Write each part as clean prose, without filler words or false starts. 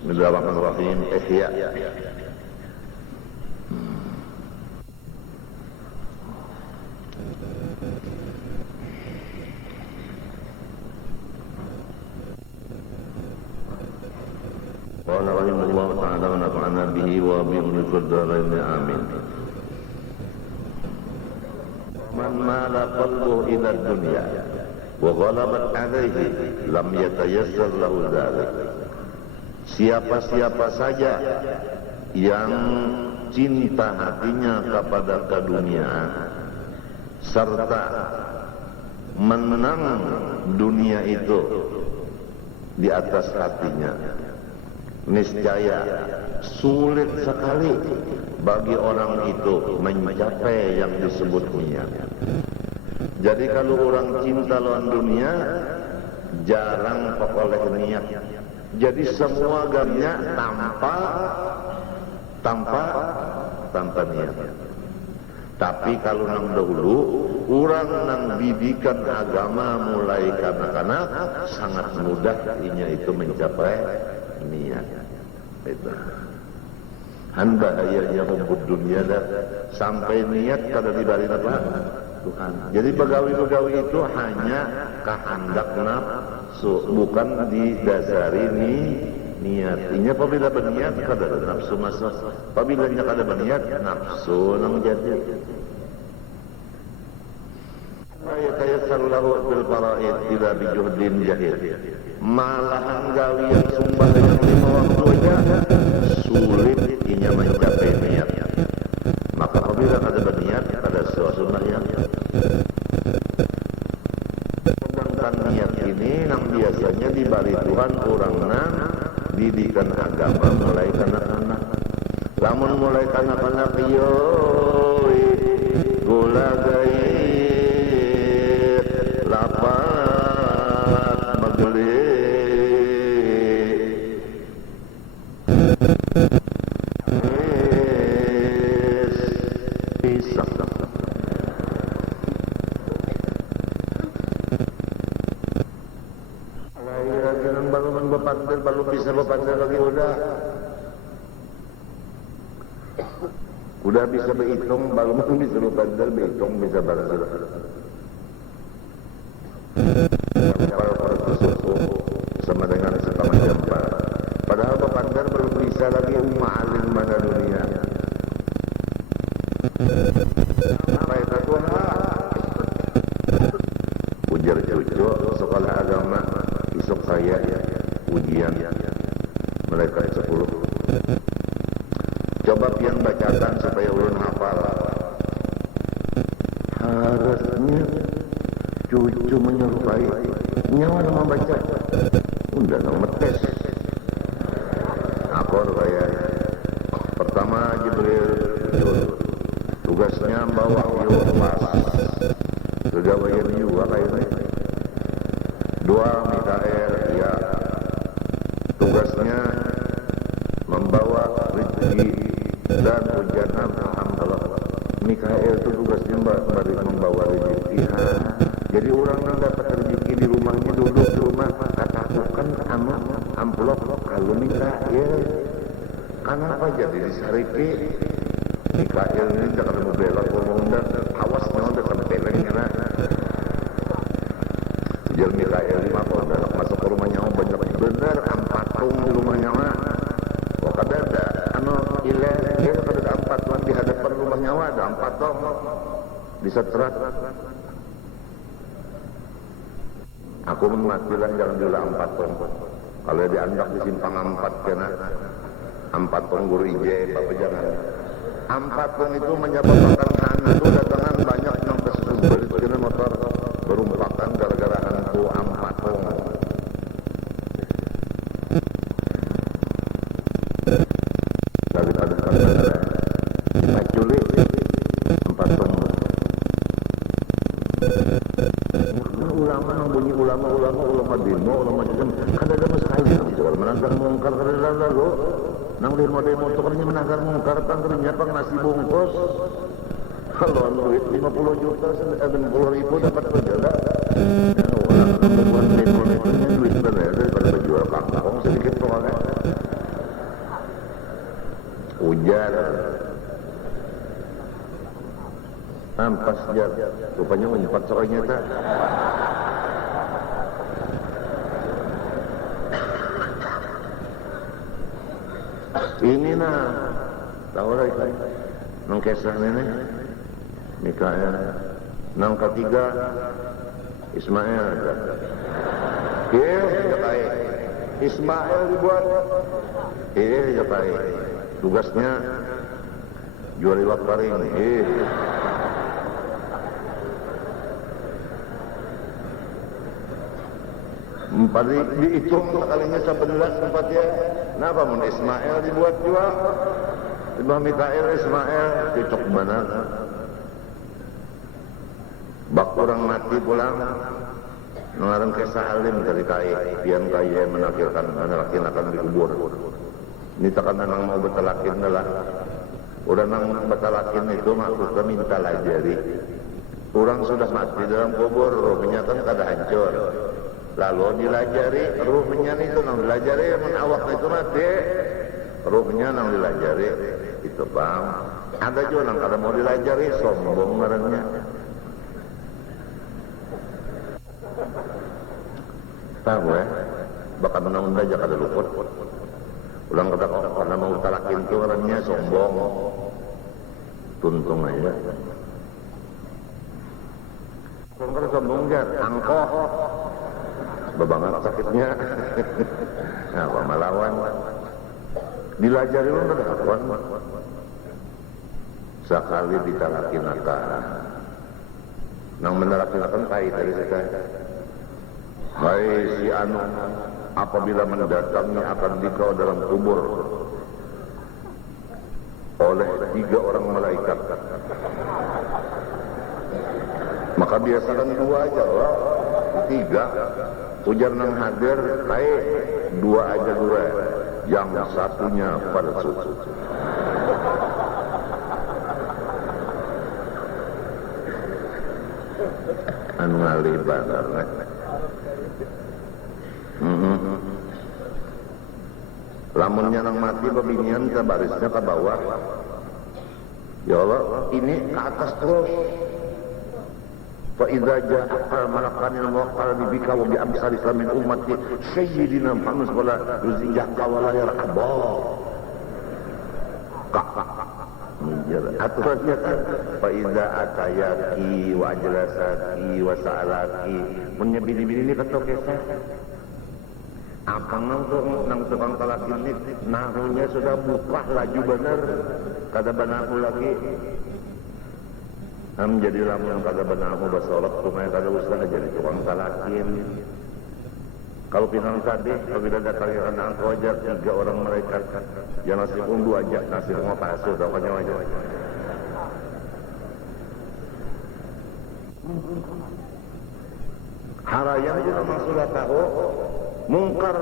Bismillahirrahmanirrahim. Ihya. Qala rahimahullah ta'ala wa nafa'ana bihi wa bi ulumil darain amin. Man mala qalbuhu ila dunya wa ghalabat alaihi lam yatayassar lahu dzalik. Siapa-siapa saja yang cinta hatinya kepada dunia serta menang dunia itu di atas hatinya, niscaya sulit sekali bagi orang itu mencapai yang disebut niat. Jadi kalau orang cinta lawan dunia, jarang oleh niat. Jadi semua gamnya tanpa niat. Tapi kalau nang dahulu, orang nang didikan agama mulai kanak-kanak sangat mudah inya itu mencapai niat. Itu. Han bahayanya hubbud dunia dah sampai niat kada dibari apa? Tuhan. Jadi begawi-begawi itu hanya kehendak nafsu, bukan didasari niat. Ini apabila berniat kada nafsu masuk. Apabila nya kada berniat nafsu nang jadi. Ayat-ayat lahu bil faraid ila bi juhdin jahil. Malahan gawian sumbah yang lima waktu aja sulit inya mencapai niat. Maka apabila kada berniat kada sunnah yang sedangkan niat ini nang biasanya dibari Tuhan orang nang didikan agama mulai kanak-kanak. Lamun mulai kanak-kanak yo gula gair lapat mageli pisang. Lahiran baru berpandel, baru bisa berpandel lagi udah bisa berhitung, baru bisa berpandel, berhitung bisa barang. Para suku sama dengan setengah jam. Padahal berpandel belum bisa lagi ma'alim mana dunia. Sampai Tuhan ujar cucu sekolah agama besok saya ujian mereka 10. Coba pian bacakan supaya ulun hafal. Harusnya cucu menyerupai nyawa nama baca. Udah nama tes. Akor kayak pertama Jibril tugasnya bawa wahyu pas kegawaian juga kayaknya. 2 Mikael ya tugasnya membawa rezeki dan hujanan alhamdulillah. Mikael itu tugasnya membawa rezeki. Jadi orang yang dapat rezeki di rumahnya duduk di rumah katakan sama amplop kalau Mikael. Kenapa jadi disariki? Mikael ini jangan membela komandan, awas jangan dekat pelengnya. Jadi Mikael 5 komandan masuk ke rumahnya banyak benar 4 tung di rumahnya mah. Oh kada ada, ilah dia kada ada 4 tung di hadapan rumahnya ada 4 tung di setrat. Aku mengatakan jangan diulang 4 tung. Kalau dianggap di simpang 4 kena 4 tung guru ije, bapak jangan. 4 tung itu menyebabkan anak itu datangan banyak yang tersebut karena motor berumpakan gara-gara hantu 4 tung. Daripada kata maculi 4 tung. Ulama bunyi ulama demo ulama macam kada ada masalah kalau menanggar mungkar kada lalu nang demo tu kerja menanggar mungkar tanggernya pang nasi bungkus kalau duit 50 juta 70.000 dapat kerja dah orang buat demo duit benar daripada berjual kangkong sedikit doang Ujar. Ampas jar. Rupanya umpat soalnya tak. Ini nah, tahu lagi kan? Nang kisah nenek, Mikael. Nang ketiga, Ismail. Jakai. Ismail dibuat. Jakai. Tugasnya jual iwak paring. Dihitung kalinya 11 tempatnya. Kenapa mun Ismail dibuat jual? Ibah Mikael Ismail cocok benar. Bak orang mati pulang ngarang kisah alim dari kai pian kai yang menakirkan menelakin akan dikubur. Ini tekan nang mau betalakin adalah udah nang betalakin itu maksudnya minta lajari. Orang sudah mati dalam kubur, rohnya kan kada hancur. Lalu dilajari, ruhnya itu nang dilajari, awak itu mati, ruhnya nang dilajari, itu bang. Ada juga nang kada mau dilajari, sombong marahnya. Tahu ya, bakal menang-menang aja kada luput. Ulang kata karena mau talakin itu orangnya sombong, tuntung aja. Kalau kada sombong aja, angkoh. Bebangat sakitnya. Nah, melawan. Dilajari lu kada kapan. Sekali ditalakin akan. Nang menalakin akan kai tadi saya. Hai si anu, apabila mendatangi akan dikau dalam kubur oleh 3 orang malaikat. Maka biasakan 2 aja lah, 3. Ujar nang hadir, baik 2 aja dulu, yang satunya palsu. Anu ngalih benar. Lamunnya nang mati pembinian ke barisnya ke bawah. Ya Allah, ini ke atas terus. Fa idza ja'a malakanil muwakkal bika wa bi amsalika min ummati sayyidina Muhammad sallallahu alaihi wasallam wa la yarqaba. Aturannya kan fa idza atayaki wa ajlasaki wa sa'alaki menyebini-bini ini ketok kisah. Apa nang tukang talakin ini nahunya sudah buka laju bener kada banahu lagi. Jadi lamun kada banahu basolak rumahnya kada usah jadi tukang talakin. Kalau pinang tadi apabila datang yang anak wajar 3 orang malaikat yang nasib undu aja nasib mau pasu pokoknya aja. Harayan juga sudah tahu mungkar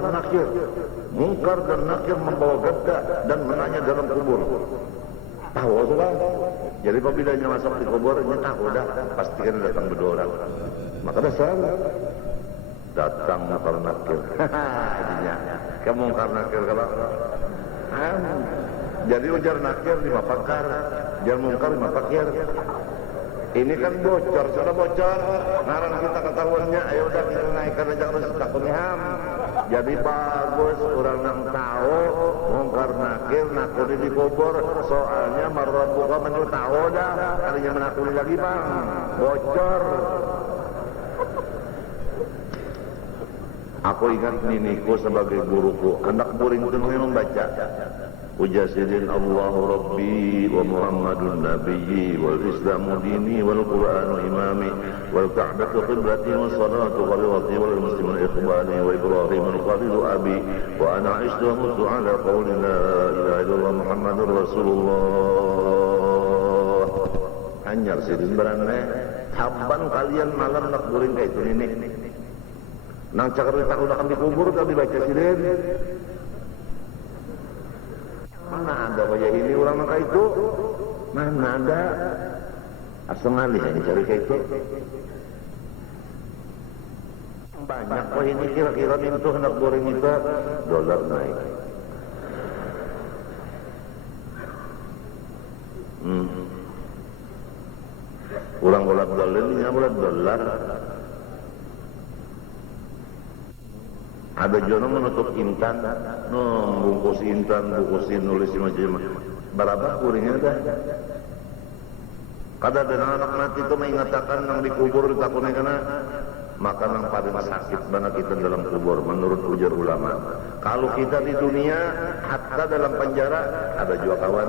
dan nakir membawa gada dan menanya dalam kubur. Tahu sudah. Jadi apabila masuk di kuburnya tahu dah pastikan datang berdua orang. Maka dasar datang mungkar nakir. Kamu mungkar nakir kalau jadi ujar nakir 5 pakar, jangan mungkar 5 pakir. Ini kan bocor, sudah bocor. Ngarang kita ketahuannya, ayo udah kita naikkan aja harus takutnya ham. Jadi bagus orang yang tahu mungkar nakir nakuni di kubur. Soalnya marwah buka menurut tahu dah, kalinya menakuni lagi bang, bocor. Aku ingat niniku sebagai guruku, anak buring itu membaca. Ujasidin Allahu Rabbi wa Muhammadun Nabiyyi wal Islamu dini wal Qur'anu imami wal Ka'batu qiblati wa salatu ghalwati wal muslimun ikhbani wa Ibrahim al-Khalilu abi wa ana ishtu wa mutu ala qawli la ilaha illallah Muhammadur Rasulullah. Hanyar sidin beraneh taban kalian malam nak buring kayak itu ini nang cakar ditakut akan dikubur tapi baca sidin. Mana ada wajah ini orang maka itu? Mana ada? Asal ngalih yang cari kayak itu. Banyak kok ini kira-kira mintuh hendak goreng itu $, naik. Kurang ulat dolarnya ulat dolar. Ada jono menutup intan, bungkus intan, bungkusin nulis macam berapa kuringnya dah. Kada ada anak mati itu mengatakan nang dikubur ditakutnya kena maka nang paling sakit mana kita dalam kubur menurut ujar ulama. Kalau kita di dunia hatta dalam penjara ada juga kawan.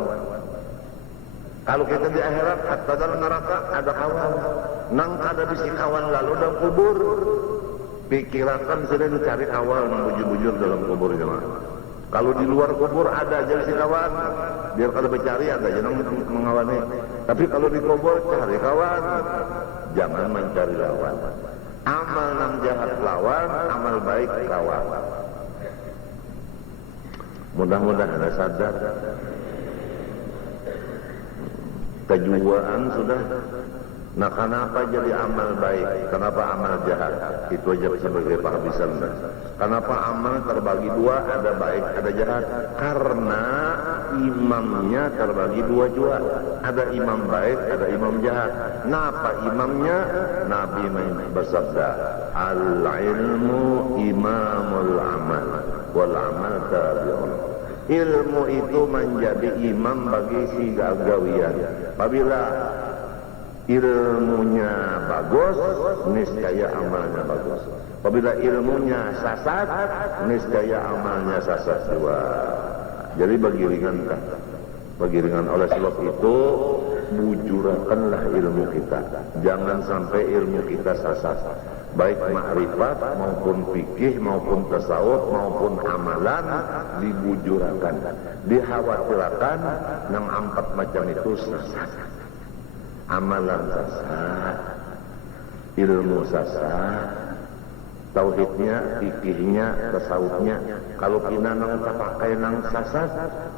Kalau kita di akhirat hatta dalam neraka ada kawan. Nang ada bisi kawan lalu dalam kubur. Pikirakan sudah cari awal nang bujur-bujur dalam kubur jemaah. Kalau di luar kubur ada aja si kawan, biar kalau bercari ada aja nang mengawani. Tapi kalau di kubur cari kawan, jangan mencari lawan. Amal nang jahat lawan, amal baik kawan. Mudah-mudahan Anda sadar. Kejuaan sudah. Nah, kenapa jadi amal baik? Kenapa amal jahat? Itu aja sebagai penghabisan. Kenapa amal terbagi dua, ada baik, ada jahat? Karena imamnya terbagi dua juga. Ada imam baik, ada imam jahat. Kenapa imamnya? Nabi bersabda, al-ilmu imamul amal, wal amal tabi'un. Ilmu itu menjadi imam bagi si gagawian. Apabila ilmunya bagus, niscaya amalnya bagus. Apabila ilmunya sasat, niscaya amalnya sasat juga. Jadi bagi ringan oleh sebab itu bujurakanlah ilmu kita. Jangan sampai ilmu kita sasat. Baik makrifat maupun fikih maupun tasawuf maupun amalan dibujurakan. Dikhawatirkan yang empat macam itu sasat. Amalan sasat, ilmu sasat, tauhidnya, fikihnya, tasawufnya. Kalau pina nang tak pakai nang sasat,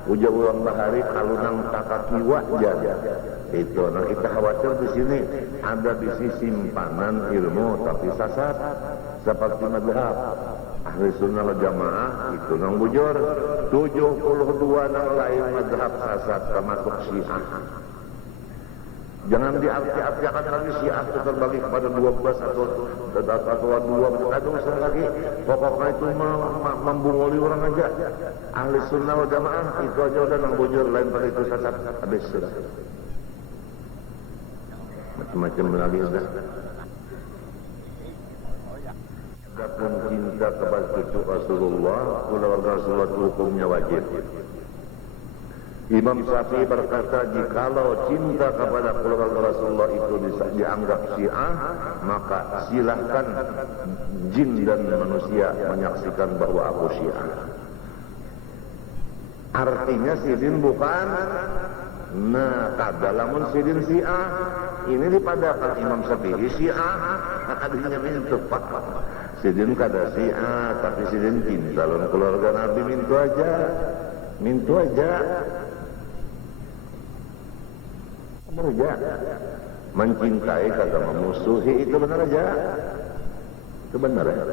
uja ulang bahari kalau nang tak kiwa jadi. Itu nang kita khawatir di sini ada bisi simpanan ilmu tapi sasat seperti madhab ahli sunnah wal jamaah itu nang bujur 72 nang lain madhab sasat termasuk Syiah. Jangan diarti-artikan lagi Syiah itu terbagi kepada 12 atau 2, ada usaha lagi. Pokoknya itu membunguli orang aja. Ahli sunnah wal jamaah itu aja udah nang bujur, lain pada itu sasat habis sudah. Macam-macam lagi sudah. Adapun cinta kepada cucu Rasulullah, keluarga Rasulullah itu hukumnya wajib. Imam Syafi'i berkata, jikalau cinta kepada keluarga Rasulullah itu dianggap Syiah, maka silahkan jin dan manusia menyaksikan bahwa aku Syiah. Artinya sidin bukan, nah kadalamun sidin Syiah, ini dipadakan Imam Syafi'i Syiah, adanya mintu pak. Sidin kada Syiah, tapi sidin cinta lawan keluarga Nabi mintu aja. Benar aja, mencintai kagak memusuhi itu benar aja, itu benar ya.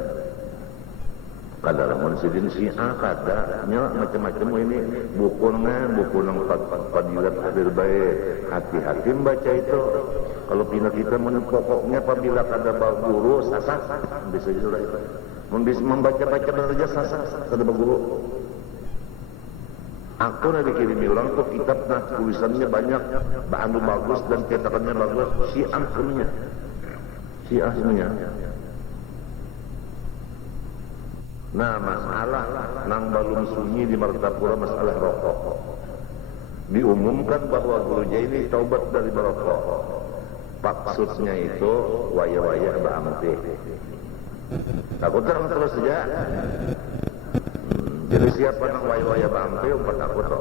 Kadang sidin Syiah kadanya macam-macam ini buku nang fadilat hadir baik, hati-hati membaca itu. Kalau pina kita pokoknya apabila kada guru sasat bisa juga itu. Membaca-baca benar aja sasat kada guru. Aku nak dikirimi orang tuh kitab tulisannya banyak, bahan bagus dan cetakannya bagus. Syiah semuanya. Nah masalah nang balum sunyi di Martapura masalah rokok. Diumumkan bahwa Guru Jaini taubat dari merokok. Maksudnya itu waya-waya ba'amti. Takut terus saja. Jadi siapa yang waya-waya bampe umpat aku tahu.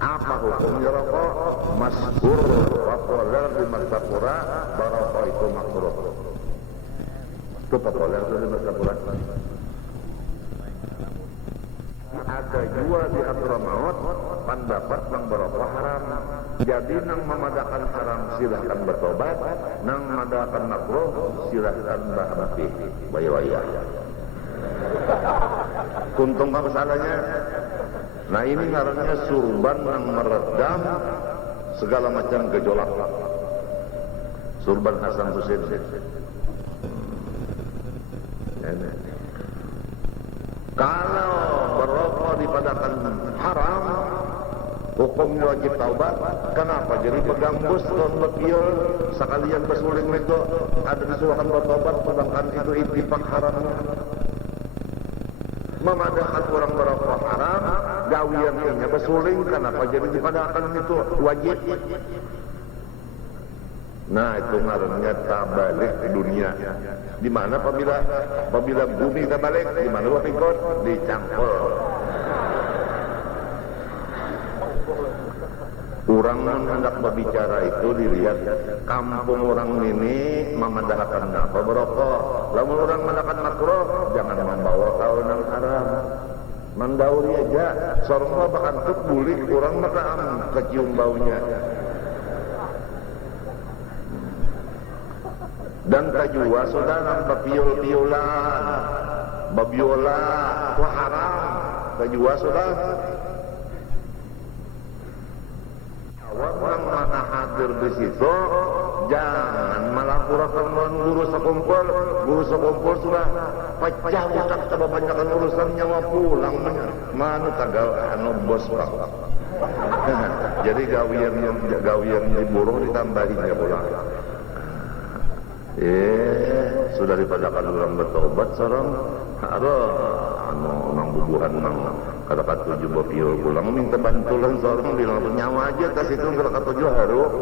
Apa hukumnya rokok? Maskur populer di Martapura, barokok itu makruh. Itu populer di Martapura. Ada juga di Hadramaut pendapat nang barokok haram. Jadi nang memadakan haram silahkan bertobat, nang memadakan makruh silahkan ba'amti. Waya-waya. Kuntung apa salahnya? Nah ini ngarannya surban yang meredam segala macam gejolak. Surban Hasan Husain. Kalau berrokok dipadakan haram, hukumnya wajib taubat. Kenapa? Jadi pegang bus dan bepiol sekalian bersuling itu ada disuruhkan bertobat, sedangkan itu ittifaq haramnya. Memadahkan orang berrokok haram, gawiannya bersuling, kenapa? Jadi dipadakan itu wajib. Nah, itu ngarannya tabalik dunia. Di mana apabila bumi tabalik, di mana waktu ikut dicangkul. Orang hendak berbicara itu dilihat kampung orang ini memandahkan apa berokok. Lalu orang mendapatkan makruh, jangan membawa kawanan haram. Mendauri aja, sorong bahkan kebulik orang makam kecium baunya. Dan kajua saudara babiol-biolan, babiola, itu haram. Kajua saudara. Orang mana hadir di situ, jangan melaporkan guru sekumpul sudah pecah utak kebanyakan urusan nyawa pulang mana tagal anu bos pak. Jadi gawian diburuh ditambahinnya pulang. Sudah dipadakan orang bertobat seorang harus nang bubuhan nang kata-kata tujuh bapiol pulang minta bantuan seorang bilang nyawa aja kasih itu kata-kata tujuh harus.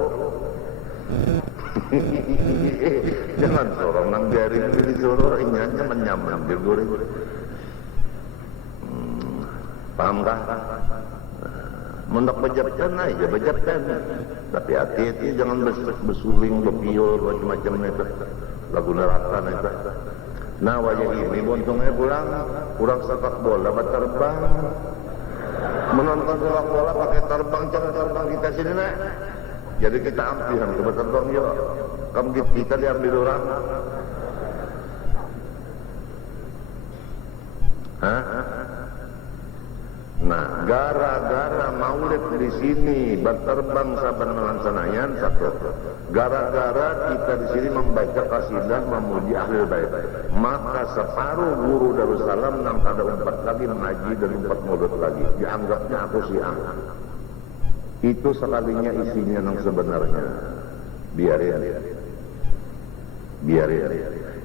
Jangan seorang nang garing disuruh inyanya menyaman digoreng. Paham kah? Mendak bejapkan aja bejapkan. Tapi hati-hati jangan bersuling, berpiol, macam-macam itu. Lagu neraka itu. Nah wajah ini bontongnya pulang sepak bola terbang. Menonton sepak bola pakai terbang, jangan terbang kita sini nak. Jadi kita ambilkan ke terbang yuk. Kamu kita diambil orang. Hah? Nah, gara-gara maulid di sini berterbang saban melaksanayan satu. Gara-gara kita di sini membaca kasidah memuji ahli bait, maka separuh guru Darussalam nang kada umpat lagi mengaji dan umpat mulut lagi. Dianggapnya aku Syiah. Itu sekalinya isinya nang sebenarnya. Biarin.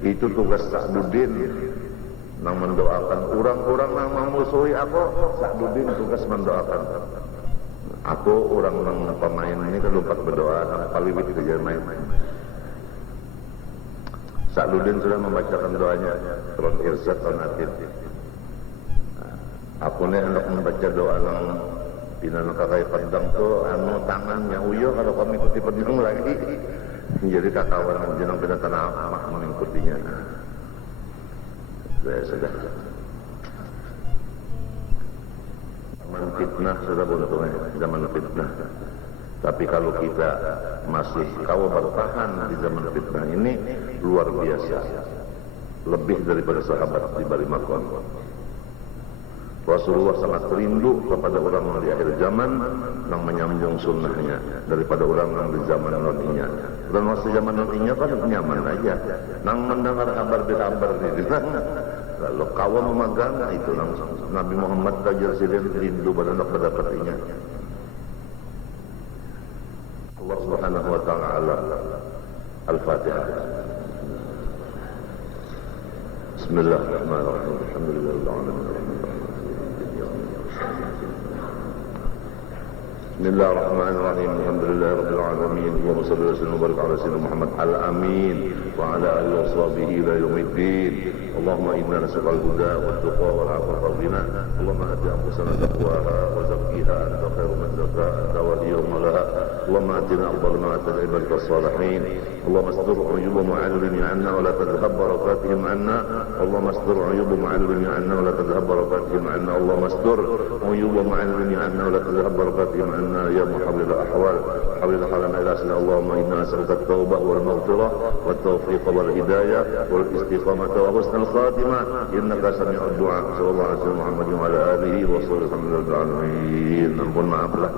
Itu tugas Sa'duddin. Nang mendoakan orang-orang yang memusuhi aku, Sa'duddin tugas mendoakan. Aku orang nang pemain ini kan lupa berdoa, nang paliwit kerja main. Sa'duddin sudah membacakan doanya, turun irsad tonatin. Aku nih hendak membaca doa nang pinan kakai pedang tu, anu tangannya uyo kalau kami ikuti pedang lagi. Jadi kakawan jenang pindah tanah amah mengikutinya. Sudah zaman fitnah sudah buntungnya zaman fitnah. Tapi kalau kita masih kau bertahan di zaman fitnah ini luar biasa, lebih daripada sahabat di bari makon. Rasulullah sangat rindu kepada orang di akhir zaman yang menyambung sunnahnya daripada orang yang di zaman non-inya. Dan masa zaman non-inya kan nyaman aja. Nang mendengar kabar ini, lalu kawan memegang itu langsung. Nabi Muhammad tajar silin rindu pada nak mendapatinya. Allah Subhanahu wa Ta'ala. Al-Fatihah. Bismillahirrahmanirrahim. Alhamdulillahirrahmanirrahim. Bismillahirrahmanirrahim. Alhamdulillahi rabbil alamin. Allahumma shalli wa sallim wa barik ala sayyidina Muhammad al-amin wa ala alihi wa sahbihi ila yaumiddin. Allahumma inna nas'aluka al-huda wat tuqa wal 'afwa wal ghina. Allahumma ati anfusana taqwaha wa zakkiha anta khairu man zakkaha anta waliyuha mawlaha. Allahumma atina afdal ma atal ibadika as-salihin. Allahumma astur 'uyuba mu'allimi 'anna wa la tadhhab barakatihim 'anna. Allahumma astur 'uyuba mu'allimi 'anna wa la tadhhab barakatihim 'anna. Allahumma astur 'uyuba mu'allimi 'anna wa la tadhhab barakatihim 'anna ya muhawwil al-ahwal. حول حالنا إلى سنة. اللهم إنا نسألك التوبة والمغفرة والتوفيق والهداية والاستقامة وحسن الخاتمة إنك سميع الدعاء. صلى الله عليه وسلم محمد وعلى آله وصحبه وسلم. Ampun maaf lah.